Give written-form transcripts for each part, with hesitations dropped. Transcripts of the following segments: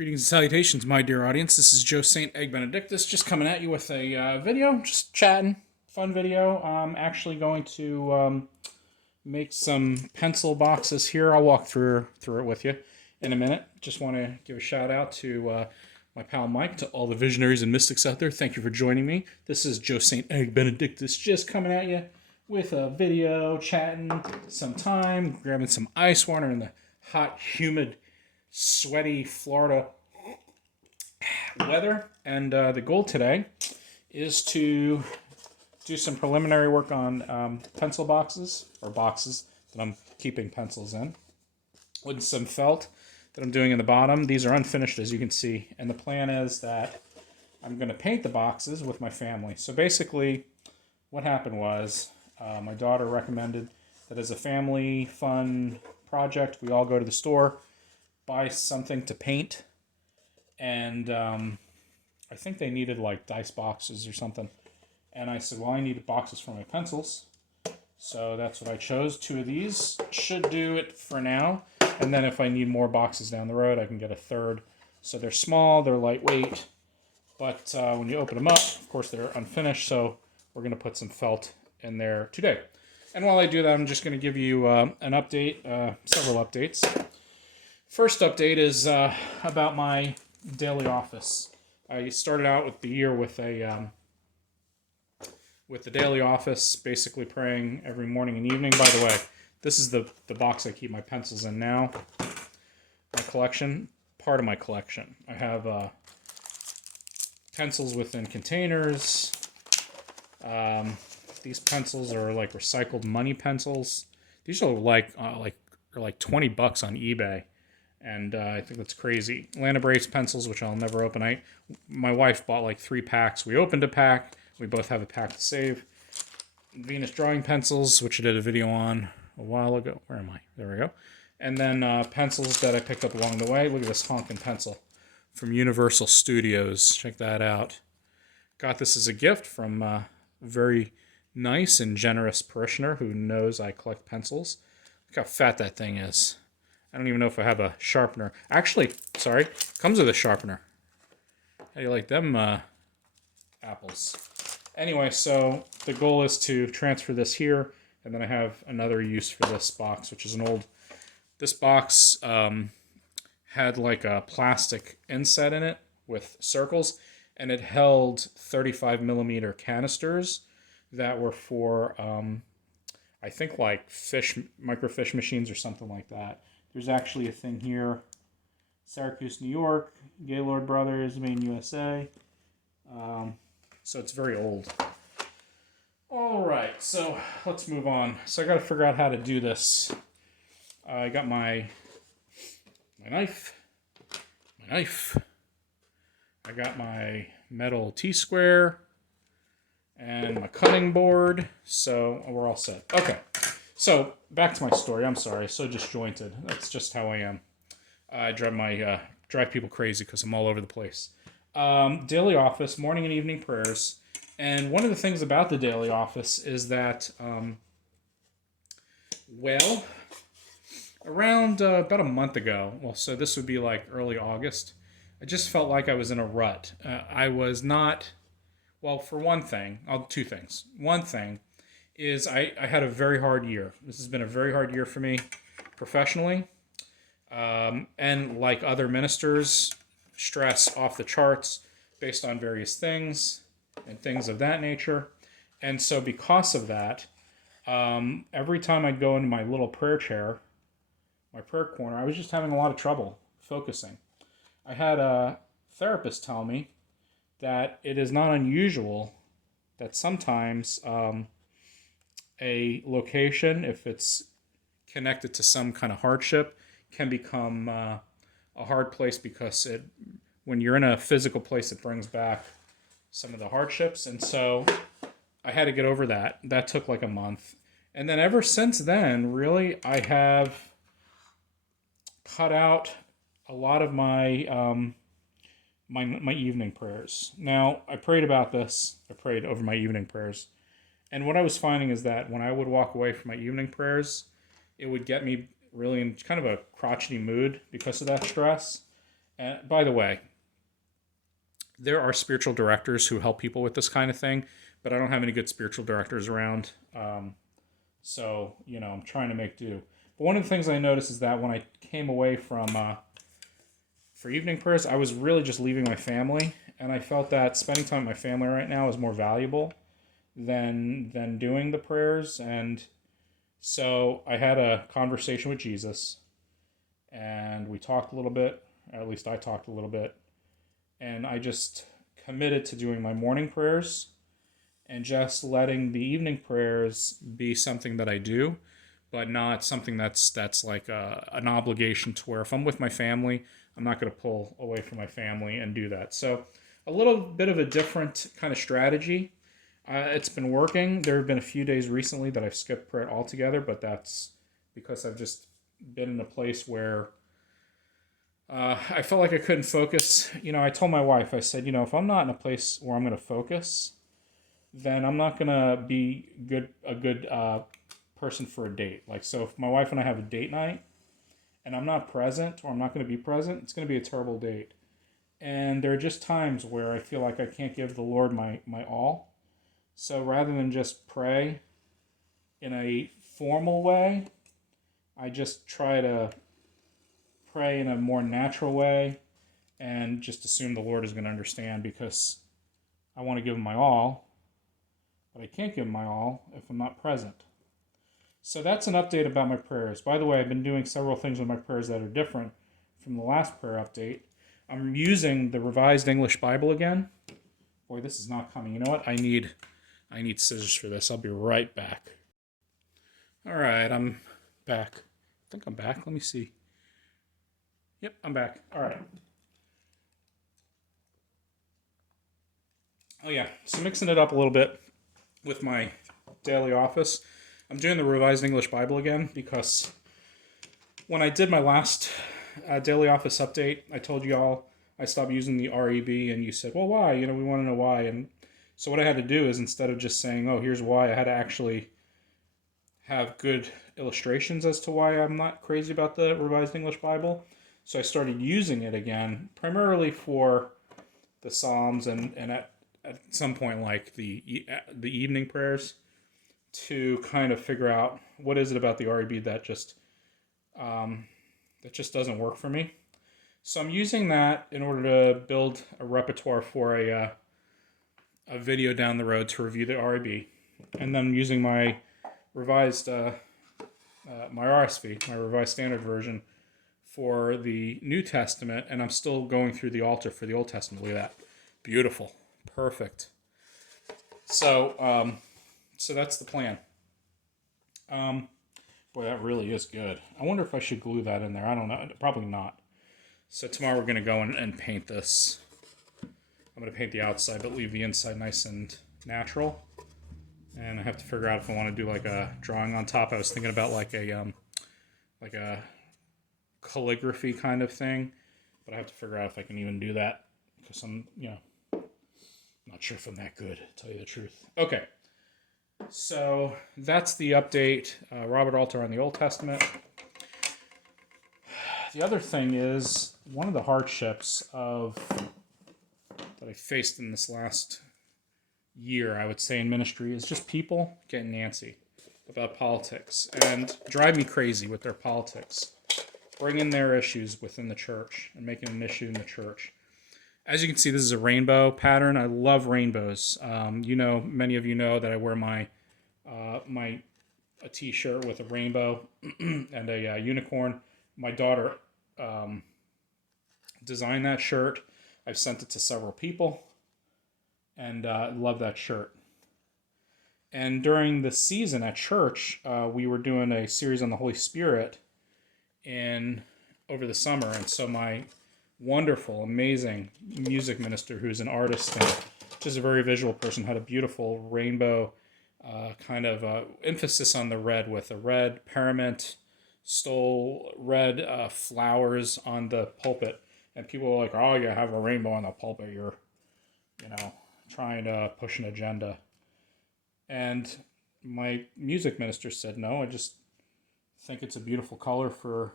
Greetings and salutations, my dear audience. This is Joe St. Egg Benedictus, just coming at you with a video, just chatting, fun video. I'm actually going to make some pencil boxes here. I'll walk through it with you in a minute. Just want to give a shout out to my pal Mike, to all the visionaries and mystics out there. Thank you for joining me. This is Joe St. Egg Benedictus, just coming at you with a video, chatting some time, grabbing some ice water in the hot, humid, sweaty Florida weather. And the goal today is to do some preliminary work on pencil boxes, or boxes that I'm keeping pencils in, with some felt that I'm doing in the bottom. These are unfinished, as you can see, and the plan is that I'm going to paint the boxes with my family. So basically what happened was my daughter recommended that as a family fun project, we all go to the store, buy something to paint, and I think they needed like dice boxes or something. And I said, well, I need boxes for my pencils. So that's what I chose. 2 of these should do it for now. And then if I need more boxes down the road, I can get a third. So they're small, they're lightweight, but when you open them up, of course, they're unfinished. So we're going to put some felt in there today. And while I do that, I'm just going to give you an update, several updates. First update is about my daily office. I started out with the year with the daily office, basically praying every morning and evening. By the way, this is the box I keep my pencils in now. My collection, part of my collection. I have pencils within containers. These pencils are like recycled money pencils. These are like $20 on eBay. And I think that's crazy. Landabrace pencils, which I'll never open. My wife bought like 3 packs. We opened a pack. We both have a pack to save. Venus drawing pencils, which I did a video on a while ago. Where am I? There we go. And then pencils that I picked up along the way. Look at this honking pencil from Universal Studios. Check that out. Got this as a gift from a very nice and generous parishioner who knows I collect pencils. Look how fat that thing is. I don't even know if I have a sharpener. Actually, sorry, comes with a sharpener. How do you like them apples? Anyway, so the goal is to transfer this here, and then I have another use for this box, which is an old... This box had like a plastic inset in it with circles, and it held 35 millimeter canisters that were for, I think, like microfiche machines or something like that. There's actually a thing here, Syracuse, New York, Gaylord Brothers, Maine, USA. So it's very old. All right, so let's move on. So I got to figure out how to do this. I got my knife. I got my metal T-square and my cutting board. So we're all set. Okay. So, back to my story. I'm sorry, so disjointed. That's just how I am. I drive people crazy because I'm all over the place. Daily office, morning and evening prayers. And one of the things about the daily office is that, around about a month ago, so this would be like early August, I just felt like I was in a rut. I was not, for one thing, two things. One thing is I had a very hard year. This has been a very hard year for me professionally. And like other ministers, stress off the charts based on various things and things of that nature. And so because of that, every time I'd go into my little prayer chair, my prayer corner, I was just having a lot of trouble focusing. I had a therapist tell me that it is not unusual that sometimes a location, if it's connected to some kind of hardship, can become a hard place because when you're in a physical place, it brings back some of the hardships. And so I had to get over that. That took like a month. And then ever since then, really, I have cut out a lot of my my evening prayers. Now, I prayed about this. I prayed over my evening prayers. And what I was finding is that when I would walk away from my evening prayers, it would get me really in kind of a crotchety mood because of that stress. And by the way, there are spiritual directors who help people with this kind of thing, but I don't have any good spiritual directors around. So, I'm trying to make do. But one of the things I noticed is that when I came away from for evening prayers, I was really just leaving my family, and I felt that spending time with my family right now is more valuable than doing the prayers. And so I had a conversation with Jesus, and we talked a little bit. At least I talked a little bit, and I just committed to doing my morning prayers and just letting the evening prayers be something that I do, but not something that's like an obligation to where if I'm with my family, I'm not going to pull away from my family and do that. So a little bit of a different kind of strategy. It's been working. There have been a few days recently that I've skipped prayer altogether, but that's because I've just been in a place where I felt like I couldn't focus. I told my wife, I said, if I'm not in a place where I'm going to focus, then I'm not going to be a good person for a date. Like, so if my wife and I have a date night and I'm not present or I'm not going to be present, it's going to be a terrible date. And there are just times where I feel like I can't give the Lord my all. So rather than just pray in a formal way, I just try to pray in a more natural way and just assume the Lord is going to understand, because I want to give him my all, but I can't give him my all if I'm not present. So that's an update about my prayers. By the way, I've been doing several things with my prayers that are different from the last prayer update. I'm using the Revised English Bible again. Boy, this is not coming. You know what? I need scissors for this. I'll be right back. All right, I'm back. I think I'm back. Let me see. Yep, I'm back. All right. Oh yeah, so mixing it up a little bit with my daily office. I'm doing the Revised English Bible again because when I did my last daily office update, I told you all I stopped using the REB, and you said, well, why? We want to know why. And so what I had to do is, instead of just saying, oh, here's why, I had to actually have good illustrations as to why I'm not crazy about the Revised English Bible. So I started using it again, primarily for the Psalms and at some point like the evening prayers, to kind of figure out what is it about the REB that just doesn't work for me. So I'm using that in order to build a repertoire for a video down the road to review the REB, and then using my revised my RSV, my Revised Standard Version, for the New Testament, and I'm still going through the altar for the Old Testament. Look at that. Beautiful. Perfect. So so that's the plan. Boy, that really is good. I wonder if I should glue that in there. I don't know. Probably not. So tomorrow we're going to go and paint this. I'm going to paint the outside, but leave the inside nice and natural. And I have to figure out if I want to do like a drawing on top. I was thinking about like a calligraphy kind of thing, but I have to figure out if I can even do that, because I'm not sure if I'm that good, to tell you the truth. Okay, so that's the update. Robert Alter on the Old Testament. The other thing is, one of the hardships that I faced in this last year, I would say, in ministry, is just people getting antsy about politics and drive me crazy with their politics, bringing their issues within the church and making an issue in the church. As you can see, this is a rainbow pattern. I love rainbows. Many of you know that I wear a t-shirt with a rainbow and a unicorn. My daughter designed that shirt. I've sent it to several people, and love that shirt. And during the season at church, we were doing a series on the Holy Spirit over the summer, and so my wonderful, amazing music minister, who's an artist and just a very visual person, had a beautiful rainbow kind of emphasis on the red, with a red parament stole red flowers on the pulpit. And people were like, oh, you have a rainbow on the pulpit, you're trying to push an agenda. And my music minister said, no, I just think it's a beautiful color for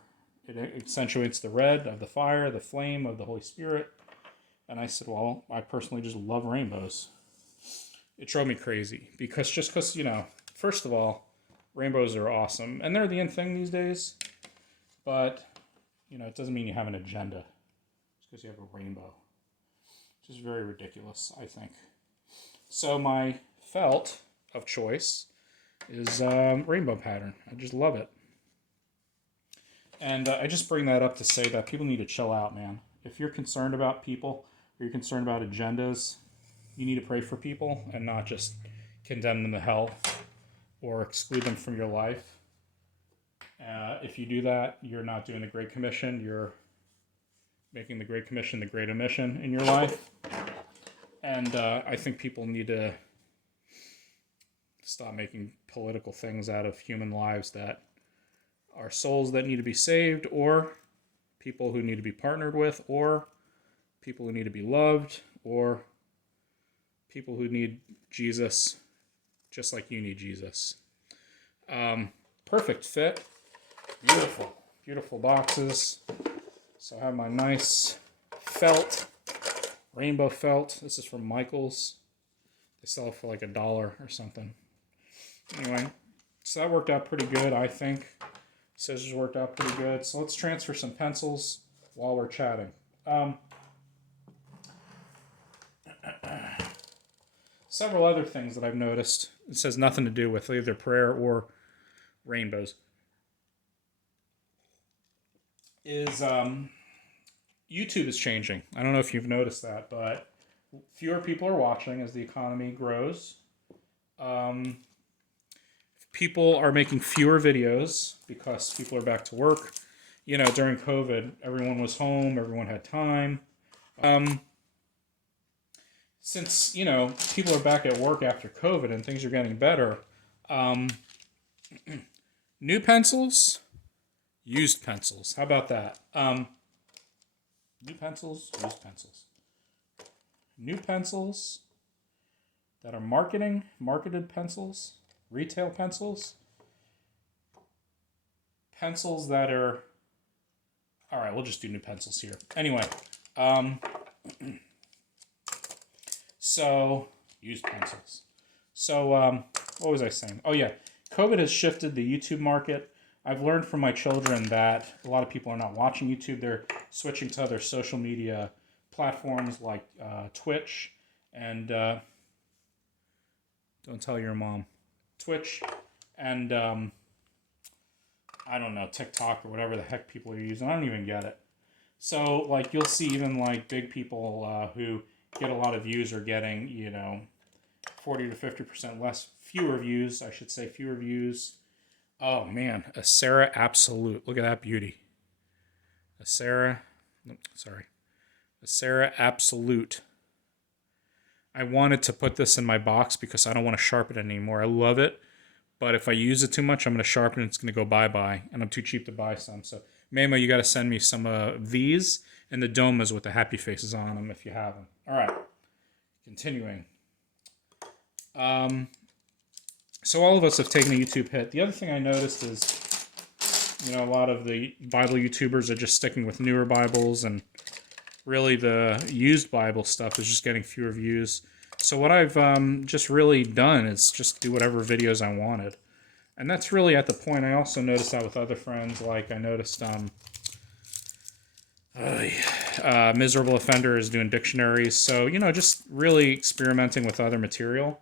It accentuates the red of the fire, the flame of the Holy Spirit. And I said, well, I personally just love rainbows. It drove me crazy because first of all, rainbows are awesome and they're the in thing these days. But, it doesn't mean you have an agenda just because you have a rainbow, which is very ridiculous, I think. So my felt of choice is rainbow pattern. I just love it. And I just bring that up to say that people need to chill out, man. If you're concerned about people, or you're concerned about agendas, you need to pray for people and not just condemn them to hell or exclude them from your life. If you do that, you're not doing the Great Commission. You're making the Great Commission the Great Omission in your life. And I think people need to stop making political things out of human lives that are souls that need to be saved, or people who need to be partnered with, or people who need to be loved, or people who need Jesus just like you need Jesus. Perfect fit. Beautiful. Beautiful boxes. So I have my nice felt, rainbow felt. This is from Michaels. They sell it for like $1 or something. Anyway, so that worked out pretty good, I think. Scissors worked out pretty good. So let's transfer some pencils while we're chatting. Several other things that I've noticed. It says nothing to do with either prayer or rainbows. Is YouTube is changing. I don't know if you've noticed that, but fewer people are watching as the economy grows. People are making fewer videos because people are back to work. During COVID, everyone was home, everyone had time. Since, people are back at work after COVID and things are getting better, new pencils, used pencils. How about that? New pencils, used pencils. New pencils that are marketed pencils, retail pencils, pencils that are... All right, we'll just do new pencils here. Anyway, so used pencils. So what was I saying? Oh yeah, COVID has shifted the YouTube market. I've learned from my children that a lot of people are not watching YouTube. They're switching to other social media platforms like Twitch and don't tell your mom. Twitch and I don't know, TikTok or whatever the heck people are using. I don't even get it. So like you'll see even like big people who get a lot of views are getting 40 to 50% fewer views. I should say fewer views. Oh man, Acera Absolute. Look at that beauty. Acera Absolute. I wanted to put this in my box because I don't want to sharpen it anymore. I love it, but if I use it too much, I'm going to sharpen it. It's going to go bye-bye, and I'm too cheap to buy some. So, Mamo, you got to send me some of these and the Domas with the happy faces on them if you have them. All right, continuing. So all of us have taken a YouTube hit. The other thing I noticed is, a lot of the Bible YouTubers are just sticking with newer Bibles, and really the used Bible stuff is just getting fewer views. So what I've just really done is just do whatever videos I wanted. And that's really at the point. I also noticed that with other friends. Like I noticed Miserable Offender is doing dictionaries. So, just really experimenting with other material.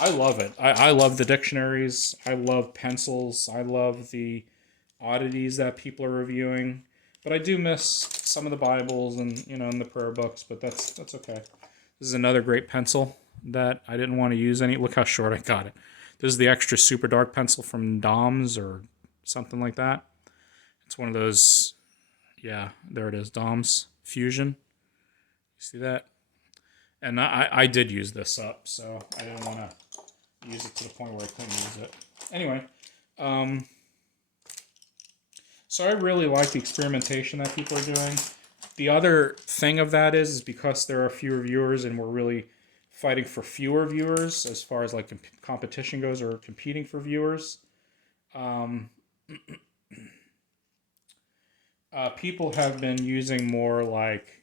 I love it. I love the dictionaries. I love pencils. I love the oddities that people are reviewing. But I do miss some of the Bibles and, and the prayer books, but that's okay. This is another great pencil that I didn't want to use any. Look how short I got it. This is the extra super dark pencil from Dom's or something like that. It's one of those, yeah, there it is, Dom's Fusion. You see that? And I did use this up, so I didn't want to use it to the point where I couldn't use it. Anyway, so I really like the experimentation that people are doing. The other thing of that is because there are fewer viewers and we're really fighting for fewer viewers as far as like competition goes or competing for viewers. People have been using more like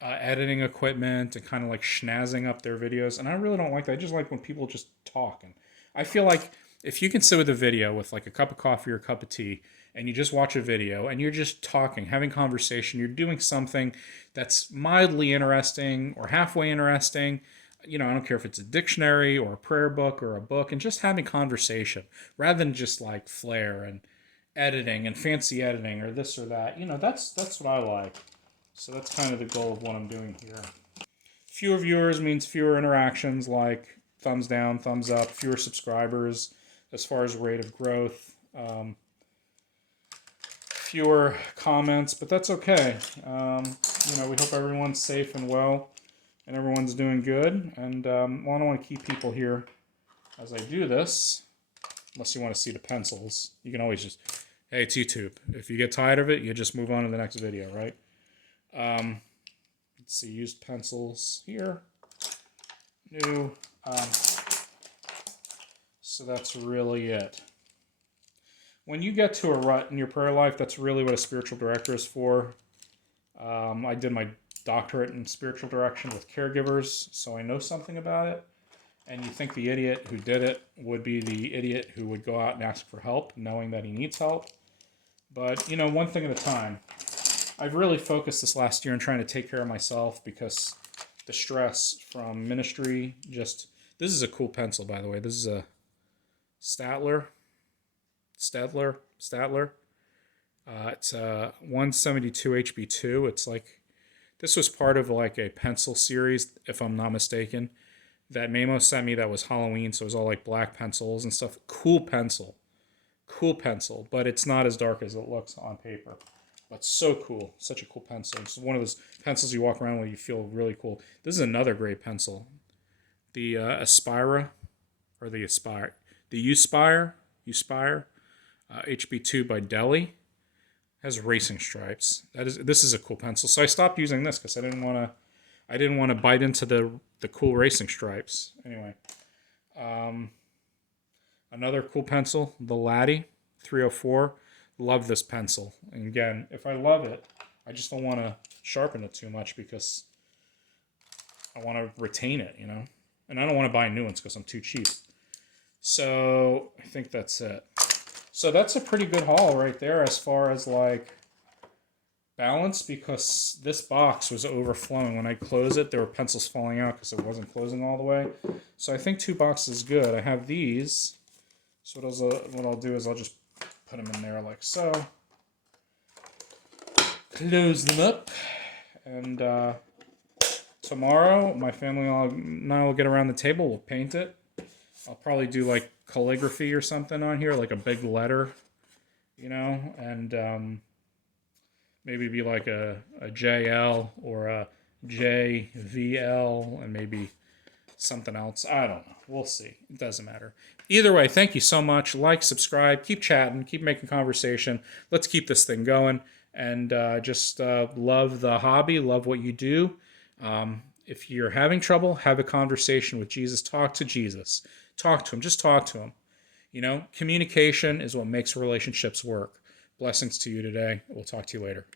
editing equipment and kind of like schnazzing up their videos, and I really don't like that. I just like when people just talk, and I feel like if you can sit with a video with like a cup of coffee or a cup of tea, and you just watch a video and you're just talking, having conversation, you're doing something that's mildly interesting or halfway interesting. You know, I don't care if it's a dictionary or a prayer book or a book, and just having conversation rather than just like flair and editing and fancy editing or this or that. You know, that's what I like. So that's kind of the goal of what I'm doing here. Fewer viewers means fewer interactions like thumbs down, thumbs up, fewer subscribers as far as rate of growth, fewer comments, but that's okay. You know, we hope everyone's safe and well and everyone's doing good. And well, I don't want to keep people here as I do this, unless you want to see the pencils. You can always just, hey, it's YouTube. If you get tired of it, you just move on to the next video, right? Let's see, used pencils here. New. So that's really it. When you get to a rut in your prayer life, that's really what a spiritual director is for. I did my doctorate in spiritual direction with caregivers, so I know something about it. And you think the idiot who did it would be the idiot who would go out and ask for help, knowing that he needs help. But, you know, one thing at a time. I've really focused this last year on trying to take care of myself because the stress from ministry just... This is a cool pencil, by the way. This is a Statler. It's a 172 HB2. It's like... This was part of like a pencil series, if I'm not mistaken, that Mamo sent me that was Halloween, so it was all like black pencils and stuff. Cool pencil, but it's not as dark as it looks on paper. But so cool, such a cool pencil. It's one of those pencils you walk around with, you feel really cool. This is another great pencil, the Aspira, or the Uspire HB2 by Deli. Has racing stripes. This is a cool pencil. So I stopped using this because I didn't want to bite into the cool racing stripes. Anyway, another cool pencil, the Laddie 304. Love this pencil. And again, if I love it, I just don't want to sharpen it too much because I want to retain it, you know. And I don't want to buy new ones because I'm too cheap. So I think that's it. So that's a pretty good haul right there as far as like balance, because this box was overflowing. When I close it, there were pencils falling out because it wasn't closing all the way. So I think 2 boxes is good. I have these. So what I'll do is I'll just put them in there like so. Close them up. And tomorrow, my family and I will get around the table. We'll paint it. I'll probably do like calligraphy or something on here, like a big letter, you know, and maybe be like a JL or a JVL and maybe something else. I don't know. We'll see. It doesn't matter. Either way, thank you so much. Like, subscribe, keep chatting, keep making conversation. Let's keep this thing going. And just love the hobby, love what you do. If you're having trouble, have a conversation with Jesus. Talk to Jesus. Talk to him. Just talk to him. You know, communication is what makes relationships work. Blessings to you today. We'll talk to you later.